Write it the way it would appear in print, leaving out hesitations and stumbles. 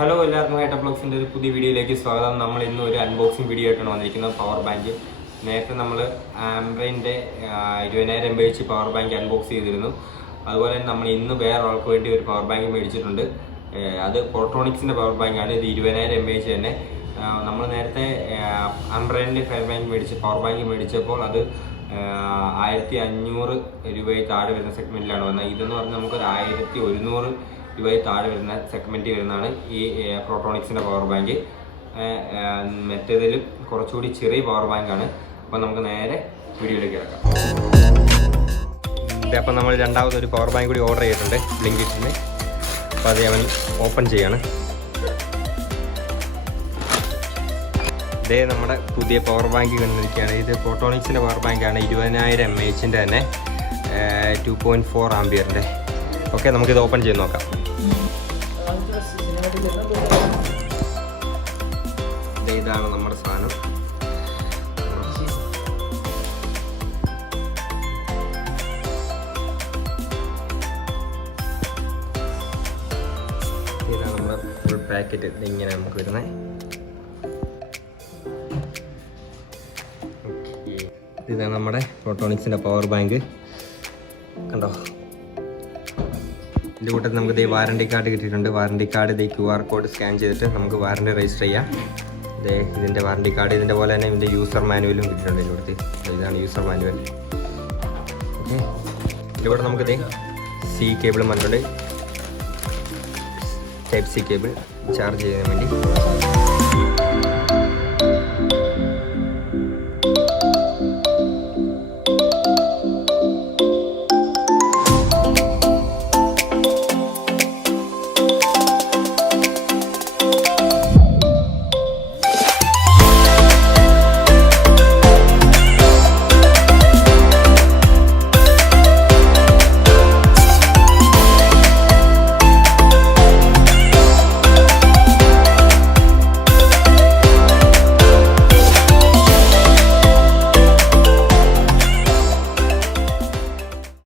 Hello എല്ലാവർക്കും ഹൈറ്റ ബ്ലോഗ്സിൻ്റെ ഒരു പുതിയ വീഡിയോയിലേക്ക് സ്വാഗതം. നമ്മൾ ഇന്ന് ഒരു അൺബോക്സിങ് വീഡിയോ ആയിട്ടാണ് വന്നിരിക്കുന്നത്. പവർ ബാങ്ക് നേരത്തെ നമ്മൾ ആംബ്രൈൻ്റെ 20,000 mAh പവർ ബാങ്ക് അൺബോക്സ് ചെയ്തിരുന്നു. അതുപോലെ തന്നെ നമ്മൾ ഇന്ന് വേറെ ആൾക്ക് വേണ്ടി ഒരു പവർ ബാങ്ക് മേടിച്ചിട്ടുണ്ട്. അത് പോർട്രോണിക്സിൻ്റെ പവർ ബാങ്കാണ്. ഇത് 20,000 mAh തന്നെ. നമ്മൾ നേരത്തെ ആംബ്രൈൻ്റെ പവർ ബാങ്ക് മേടിച്ചപ്പോൾ അത് 1,500 രൂപയിൽ താഴെ വരുന്ന സെഗ്മെൻറ്റിലാണ് വന്നത്. ഇതെന്ന് പറഞ്ഞാൽ നമുക്കൊരു 1,100 രൂപയിൽ താഴെ വരുന്ന സെഗ്മെൻറ്റ് വരുന്നതാണ് ഈ പ്രോട്ടോണിക്സിൻ്റെ പവർ ബാങ്ക്. മറ്റേതിലും കുറച്ചുകൂടി ചെറിയ പവർ ബാങ്കാണ്. അപ്പോൾ നമുക്ക് നേരെ വീഡിയോയിലേക്ക് കിടക്കാം. ഇതപ്പം നമ്മൾ രണ്ടാമതൊരു പവർ ബാങ്ക് കൂടി ഓർഡർ ചെയ്തിട്ടുണ്ട് ബ്ലിങ്കിറ്റിന്. അപ്പോൾ അത് അവൻ ഓപ്പൺ ചെയ്യാണ്. ഇതേ നമ്മുടെ പുതിയ പവർ ബാങ്ക് കണ്ടിരിക്കുകയാണ്. ഇത് പ്രോട്ടോണിക്സിൻ്റെ പവർ ബാങ്കാണ്. 20,000 mAh തന്നെ 2.4 ആംപിയറിൻ്റെ. ഓക്കെ, നമുക്കിത് ഓപ്പൺ ചെയ്ത് നോക്കാം. ഇതാണ് നമ്മുടെ സാധനം. ഇതാണ് നമ്മുടെ ഫുൾ പാക്കറ്റ്. ഇങ്ങനെ നമുക്ക് വരുന്നത്. ഇതാണ് നമ്മുടെ പ്രോട്ടോണിക്സിൻ്റെ പവർ ബാങ്ക്. കണ്ടോ, ഇതിൻ്റെ കൂട്ടത്തിൽ നമുക്ക് ഇതേ വാറണ്ടി കാർഡ് കിട്ടിയിട്ടുണ്ട്. വാറണ്ടി കാർഡ് ഇതേ QR കോഡ് സ്കാൻ ചെയ്തിട്ട് നമുക്ക് വാറണ്ടി രജിസ്റ്റർ ചെയ്യാം. ഇതേ ഇതിൻ്റെ വാറണ്ടി കാർഡ്. ഇതിൻ്റെ പോലെ തന്നെ ഇതിൻ്റെ യൂസർ മാനുവലും കിട്ടിയിട്ടുണ്ട്. ഇതിൻ്റെ കൂട്ടത്തിൽ ഇതാണ് യൂസർ മാനുവൽ. ഓക്കെ, ഇതിൻ്റെ കൂടെ നമുക്കിതേ C കേബിളും വന്നിട്ടുണ്ട്. Type C കേബിൾ ചാർജ് ചെയ്യാൻ വേണ്ടി.